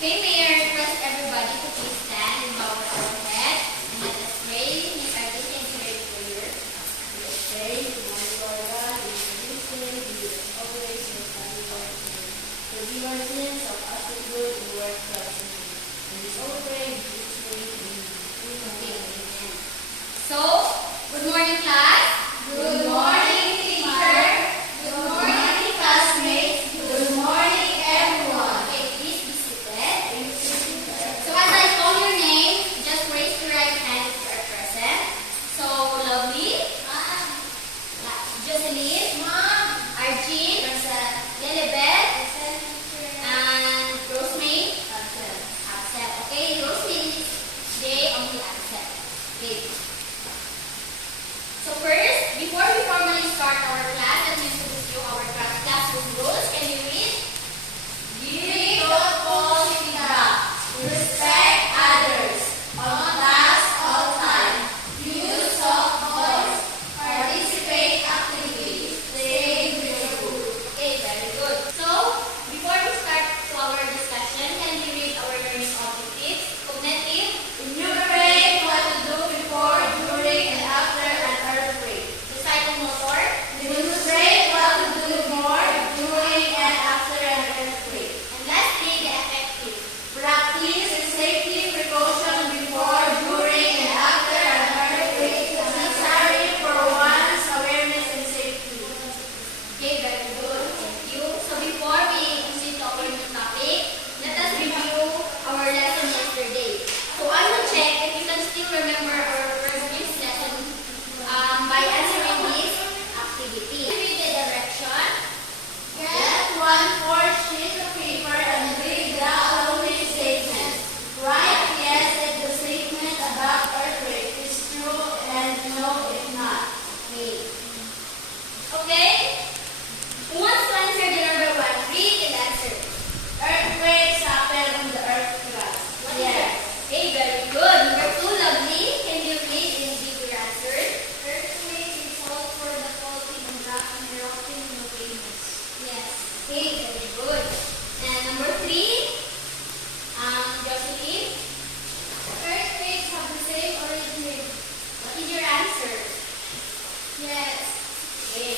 Okay, may I request everybody to please stand and bow our head and let us pray. Miss Ardit, can you read prayer? Let us pray. Good morning, Lord God. We praise you. We always in the family Lord. Forgive our sins, help us to good and work for us in you. And we so pray in Jesus' name. Amen. Amen. So, good morning, class. Good morning, teacher. Good morning, classmates. Good morning, everyone. Okay, please be seated. So, as I call your name, just raise your right hand if you are present. So, Lovely, Jocelyn, Arjun, Lilibet, and Rosemary, absent. Okay, Rosemary is today only absent. Okay. So first, before we formally start our class, let me introduce you our classroom rules. Can you read? Give good quality feedback. Respect others. On class, all time. Use soft voice. Participate activities. Stay grateful. Okay, very good. So, before we start to our discussion, can we read our learning objectives? Cognitive, Enumerate what to do before, during, and after an earthquake. psychomotor, Demonstrate what to do before, during, and after an earthquake. and lastly, the affective. Practice safety precaution before, during, and after an earthquake necessary for one's awareness and safety. Okay, very good. Thank you. So before we proceed to our new topic, let us review our lesson yesterday. So I will check if you can still remember our first week's lesson by answering this activity. Read the direction. Get 1/4 sheet of paper and read the following statement. Write yes if the statement about earthquake is true and no if not. Okay. Okay? Who wants to answer the number one? Read and answer. Earthquakes happen on the earth crust. Yes. Okay, very good. Number two, Lovely. Can you read and give your answer? Earthquakes result for the faulting and rock and erupting volcanoes. Yes. Okay, very good. And number three, Jocelyn. Earthquakes have the same origin. What is your answer? Yes. Okay.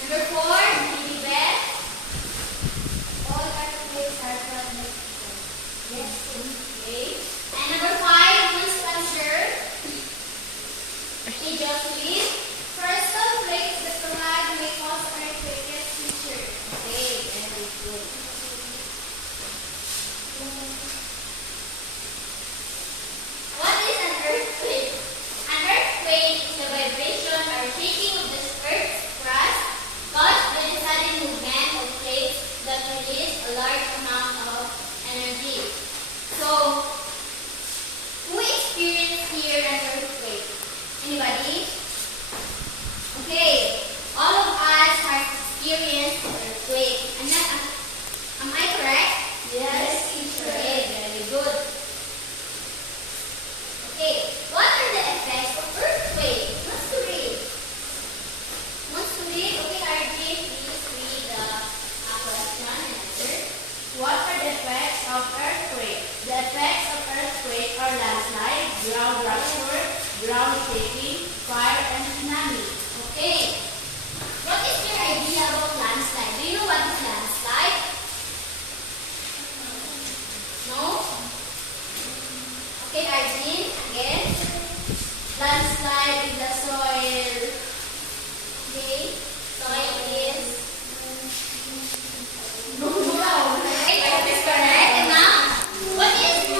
Number four, Lilibet. All earthquakes are from Mexico. Yes. Okay. And number five, who wants to answer? Okay, Jocelyn. Crystal flakes that collide may cause earthquakes feature. Okay, very good. What is an earthquake? An earthquake is the vibration or shaking of the earth's crust caused by the sudden movement of plates that release a large amount of energy. So, who experienced here an earthquake? Anybody? Okay, all of us have experienced an earthquake. Am I correct? Yes, teacher. Okay, very good. Okay, what are the effects of earthquake? Wants to read? Wants to read? Okay, RJ, please read the question and answer. What are the effects of earthquake? The effects of earthquake are landslide, ground rupture, ground shaking, fire, and tsunami. Okay, what is your idea about landslide? Do you know what is landslide? No? Okay, Arjun, again. Landslide in the soil. Okay, soil is... No. Okay, that is correct. And now, what is the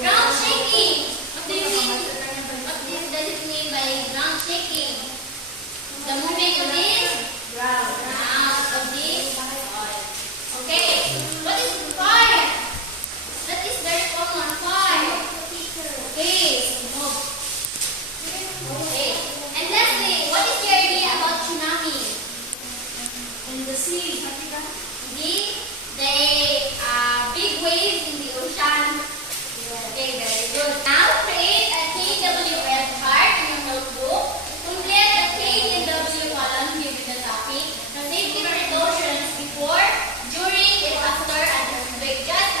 ground shaking? What do you mean? Does it mean by ground shaking? The moving of this Ground. ground of this soil. Okay, what is fire? That is very common. Fire. Okay, move. Okay, and lastly, what is your idea about tsunami? In the sea. The big waves in the ocean. Okay, very good. Now create a KWF chart in your notebook. Complete the K and W column given the topic. The safety precautions before, during, and after an earthquake. Just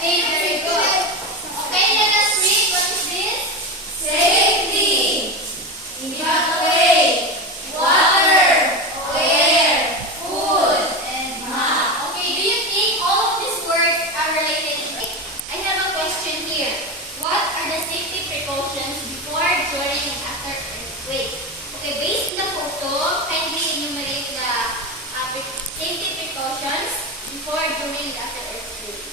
Okay, very good. Okay, let us read. What is this? Safety. Evacuate. Water. Air. Food. And map. Okay, do you think all of these words are related? I have a question here. What are the safety precautions before, during, and after earthquake? Okay, based on the photo, kindly enumerate the safety precautions before, during, and after earthquake.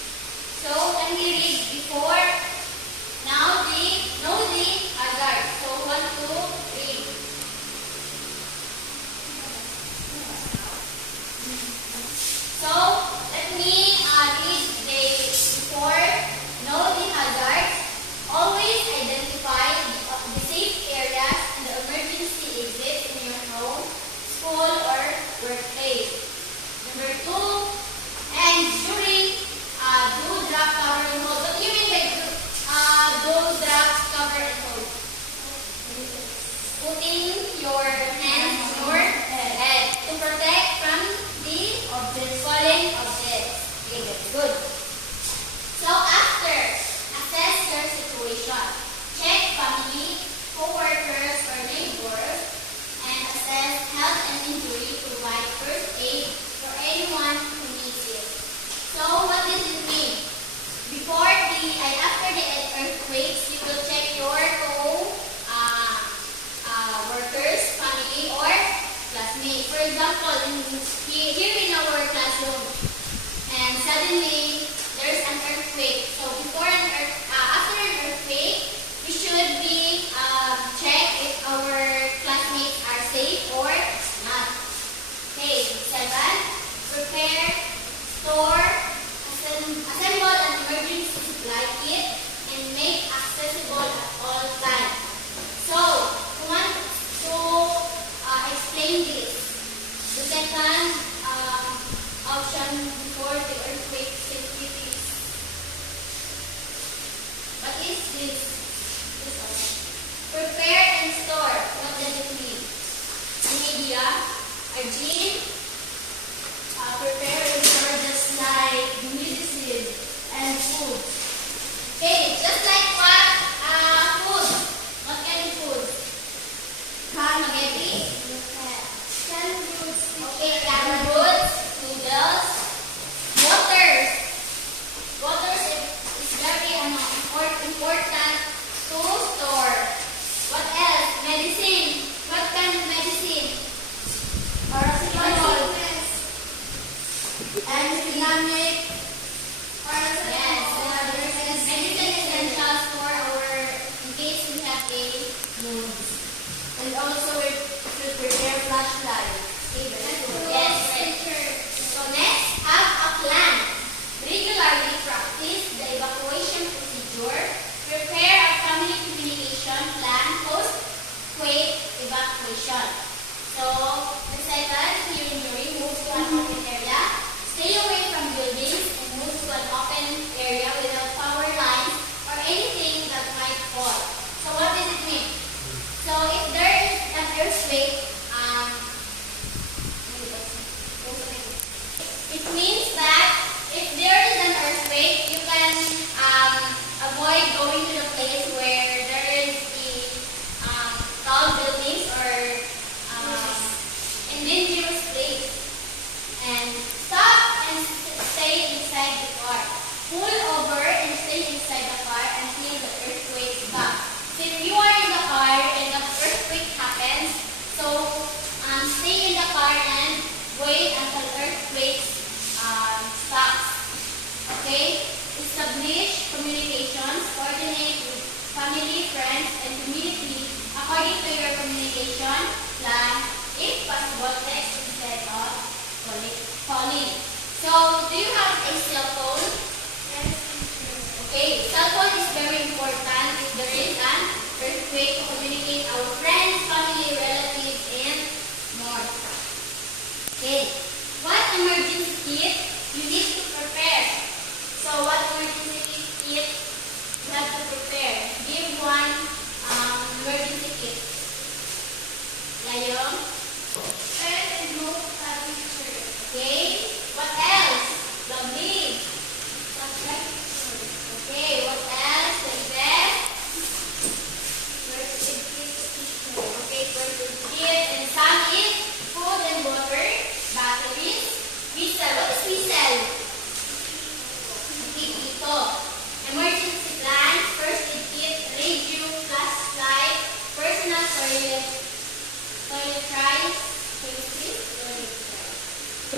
So, can we read before? Now know the hazard. So, 1, 2, read. So, let me read the before. Know the hazards. Always identify the safe areas and the emergency exits in your home, school, or workplace. Number 2, and during, do drop, cover, and hold. What do you mean by do drop, cover, and hold? Putting your hands on your head to protect from the falling objects. Okay, that's good. So after, assess your situation. Check family, co-workers, or neighbors, and assess health and injury. Provide first aid for anyone who needs it. So what does it mean? Before after the earthquakes, you will check your workers, family, or classmates. For example, here in our classroom, and suddenly there's an earthquake. So after an earthquake, we should be check if our classmates are safe or not. Okay, 7. Prepare, store, assemble an emergency supply kit, and make accessible at all times. So, we want to explain this. The second option before the earthquake safety tips. What is this? This option. Prepare and store. What does it mean? Media, Arjun. Prepare and store just like medicine and food. Okay, just like what? Food. What kind of food? Spaghetti. Canned goods. Okay, canned goods, noodles, water. Water is very important to store. What else? Medicine. What kind of medicine? Paracetamol.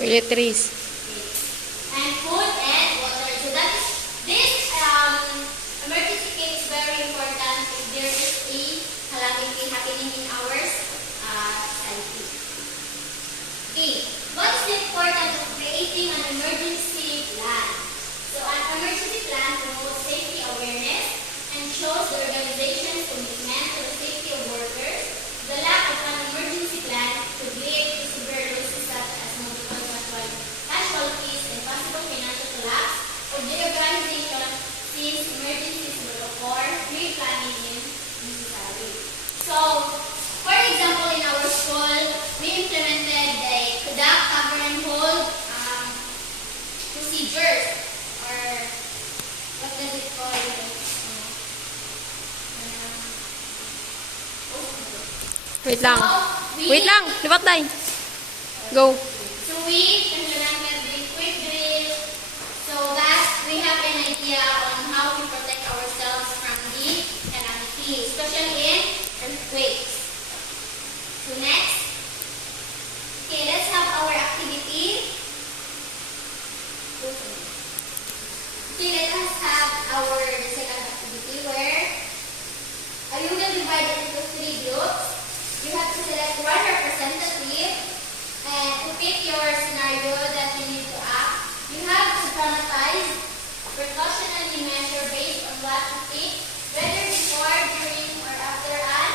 Toiletries. And food and water. So that is this emergency kit is very important if there is a calamity happening in our society. Okay, what is the importance of creating an emergency plan? So an emergency plan promotes safety awareness and shows the organization's commitment to the safety of workers. The lack of an emergency plan could lead to severe losses such as multiple casualties and possible financial collapse of the organization since emergencies will occur, pre-planning is necessary. So, for example, in our school, we implemented the conduct, cover, and hold procedures, or what does it call? Wait lang. So, Wait lang. Lipat day. Go. So we implemented the quick drill so that we have an idea on how to protect ourselves from the calamity, especially in earthquakes. So next, okay, let's have our activity. Okay, let us have our second activity where you will divide it into 3 groups. You have to select one representative and to pick your scenario that you need to act. You have to dramatize, precautionary measure based on what you think, whether before, during, or after an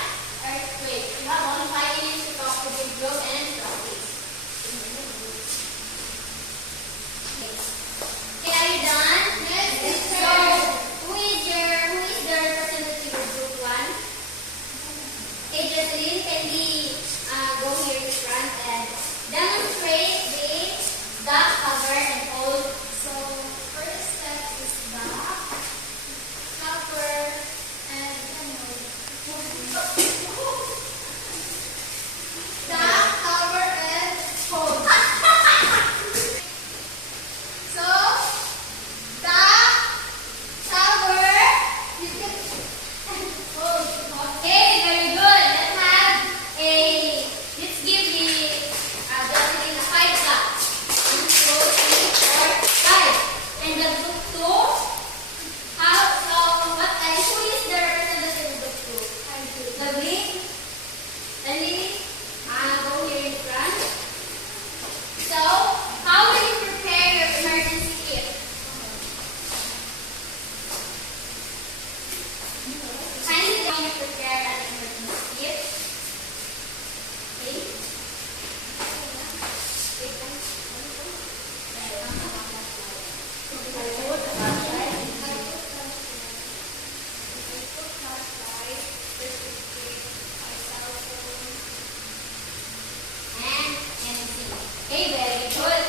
earthquake. You have only 5 minutes to talk to the group and practice. Okay, are you done? Yes. So, who is the representative of group 1? Okay, Jocelyn, can we go here in front and demonstrate the duck, cover, and hold? So, first step is duck, cover, and hold. Duck, cover, and hold. So, duck, cover, and hold. Okay, very good. Let's give the Jocelyn a 5 claps. 1, 2, 3, 4, 5. And the group 2, who is the representative of group 2? Lovely? Lovely? Go here in front. So, how will you prepare your emergency kit? Kindly tell me to prepare an emergency kit. Okay, very good.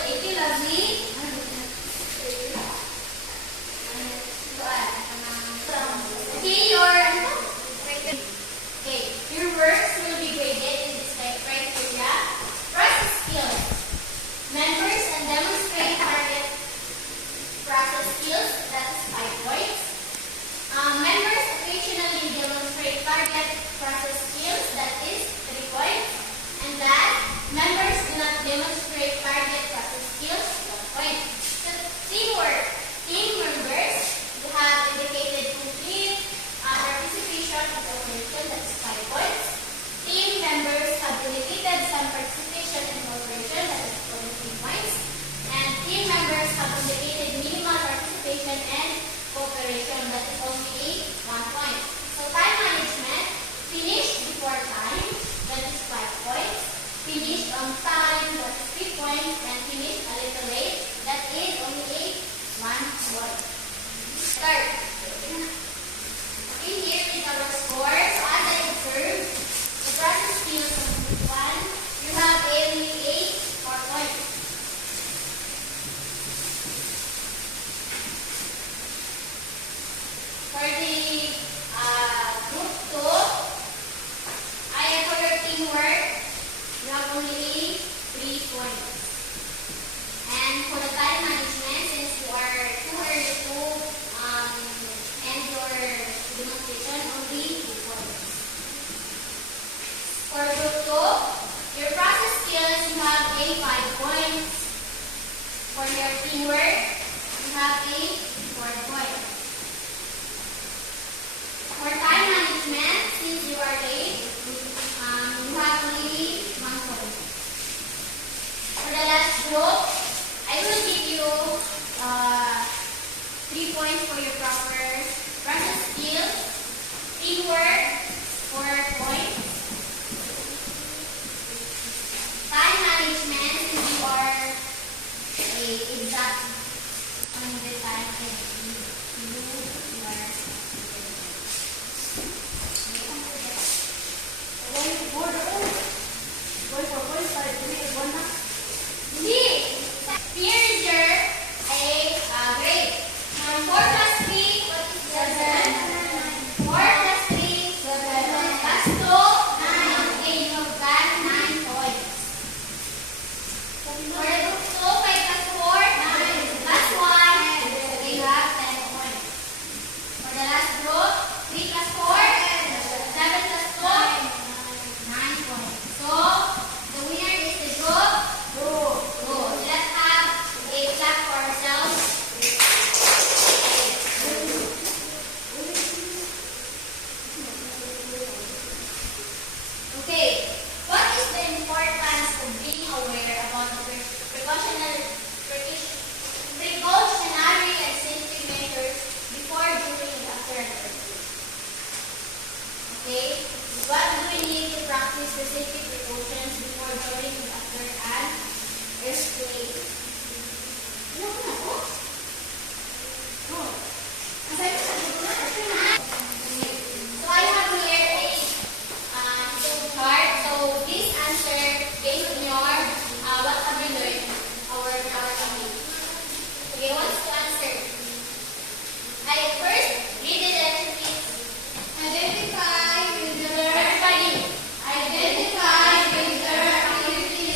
Thank you, lovely. Okay, your works will be graded in this criteria. Process skills. Members and demonstrate target process skills, that is 5 points. Members occasionally demonstrate target process skills, that is 3 points. And that members do not demonstrate target process skills, 1 point. So, teamwork. Team members who have indicated complete participation in the operation, that is 5 points. Team members have indicated some participation in the operation, that is 3 points. And team members have indicated minimal participation and cooperation, that is only 1 point. So time management, finished before time, that is 5 points. Finished on time, that is 3 points. And finished a little late, that is only 1 point. Start. Okay, here is our score. So as I observed, the process skills of group 1, you have only 4 points. For the group 2, for your teamwork, you have only 3 points. And for the time management, since you are too early to end your demonstration, only 2 points. your teamwork, you have a 4 point. For time management, since you are late, you have only 1 point. For the last group, I will give you 3 points for your proper process skills, teamwork, 4 points. Time management, since you are exact on the time you are. Here is your grade. 4 plus 3, what is 7? 4 plus 3, 7. Plus 2, 9. Okay, you have got 9 points. For the group 2, 5 plus 4, 9. Plus 1, okay, you have 10 points. For the last group, 3 plus 4, 7 plus 2, 9 points. So, the winner is the group 2. So, let's have a clap for ourselves. Okay, what is the importance of being aware about the precautionary and safety measures before, during, and after an earthquake? Okay, what do we need to practice the safety precautions before, during, and after an earthquake? Ano ko na po? Oh. Asay ko sa gusto na. So I have here a chart. So please answer based on your what have you learned our topic. Okay, who wants to answer? I first read the letter please. Identify with the everybody. Identify with the activities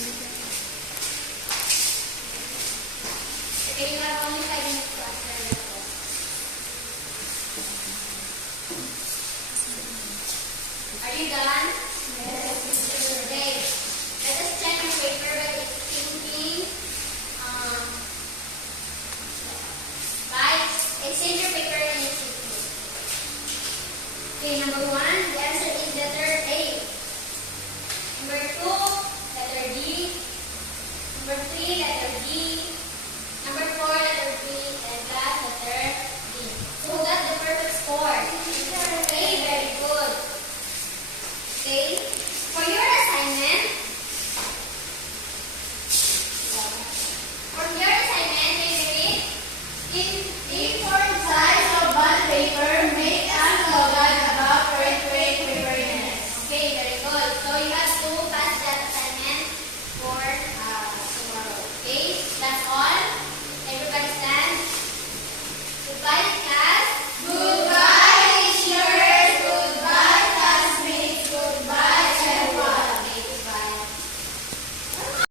Okay, you have